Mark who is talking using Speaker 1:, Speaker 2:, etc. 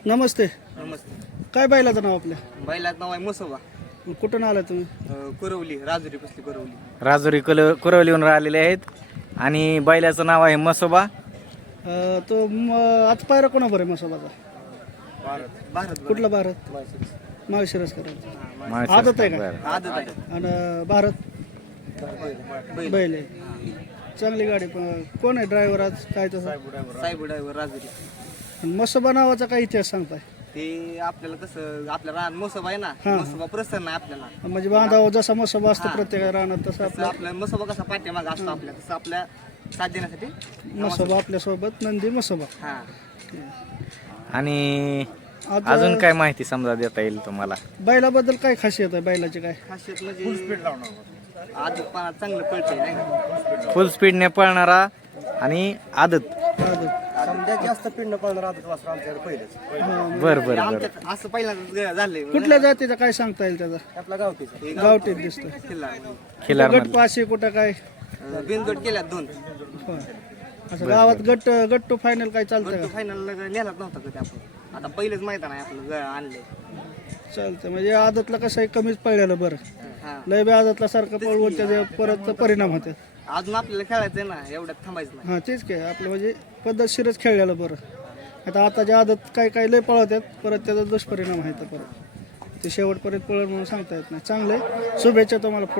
Speaker 1: नमस्ते.
Speaker 2: नमस्ते.
Speaker 1: काय बैलाचं नाव आपल्या?
Speaker 2: बैलाचं नाव आहे मसोबा.
Speaker 1: कुठून आला तुम्ही?
Speaker 2: कुरवली, राजुरी कसली कुरवली.
Speaker 3: राजुरी कुरवलीहून राहिलेले आहेत आणि बैलाचं नाव आहे मसोबा.
Speaker 1: तो आज पायरा कोणा बरं आहे मसोबाचा?
Speaker 2: भारत
Speaker 1: कुठला भारत? माळशिरस करायचा.
Speaker 3: माळशिरस.
Speaker 1: आदत आहे का?
Speaker 3: बरं.
Speaker 2: आदत आहे.
Speaker 1: आणि भारत बैल आहे. चांगली गाडी. कोण आहे ड्रायव्हर आज? काय तसं?
Speaker 2: साहेब ड्रायव्हर राजुरी.
Speaker 1: आणि मसोबा नावाचा काय इतिहास सांगताय?
Speaker 2: ते आपल्याला कसं आपल्या रान मसोबा आहे ना, मसोबा प्रसन्न आहे आपल्याला.
Speaker 1: म्हणजे बांधावा जसा मसोबा असतो प्रत्येक रानात तसं
Speaker 2: तसं
Speaker 1: आपला
Speaker 2: आपला मसोबा कसा पाठीमाग असतो आपल्या, तसं आपल्या साथ देण्यासाठी
Speaker 1: मसोबा आपल्यासोबत नंदी मसोबा.
Speaker 2: हा.
Speaker 3: आणि
Speaker 1: आज
Speaker 3: अजून काय माहिती समजा देता येईल तुम्हाला?
Speaker 1: बैलाबद्दल काय खासियत आहे बैलाची? काय
Speaker 2: खासियत म्हणजे आदत पानात चांगलं पळतंय नाही का.
Speaker 3: फुल स्पीडने पळणारा आणि आदत.
Speaker 1: आदत.
Speaker 2: समजा जास्त पिंड पळणार आदत वासर आमच्याकडे पहिलेच.
Speaker 3: बर बर बर.
Speaker 2: आमच्यात असं पहिल्यांदा झालंय.
Speaker 1: कुठल्या जातीचा काय सांगता येईल त्याचा?
Speaker 2: आपला गावठीचा
Speaker 1: गावठीत दिसतोय.
Speaker 2: किल्ला
Speaker 3: खिलार
Speaker 1: गट पाशी कुठं काय?
Speaker 2: बिनजोड केल्यात 2.
Speaker 1: होय. असं गावात गट टू फायनल काय चालतं का?
Speaker 2: फायनल नेलाच नव्हता कधी आपण. आता पहिलेच मैदान आहे आपलं आणलंय.
Speaker 1: चालतं. म्हणजे आदतला कसं आहे कमीच पळलेलं बरं.
Speaker 2: हा.
Speaker 1: लय बी आदतला सारखं पळवून त्याचे परत परिणाम होतात.
Speaker 2: अजून आपल्याला खेळायचंय ना, एवढ्यात थांबायचं नाही.
Speaker 1: हां तेच काय आपलं म्हणजे पद्धतशीरच खेळलेलं बरं. आताच्या आदत काय लय पळवतात परत त्याचा दुष्परिणाम आहे तर परत ते शेवटपर्यंत पळत म्हणून सांगता येत नाही. चांगलं आहे. शुभेच्छा तुम्हाला.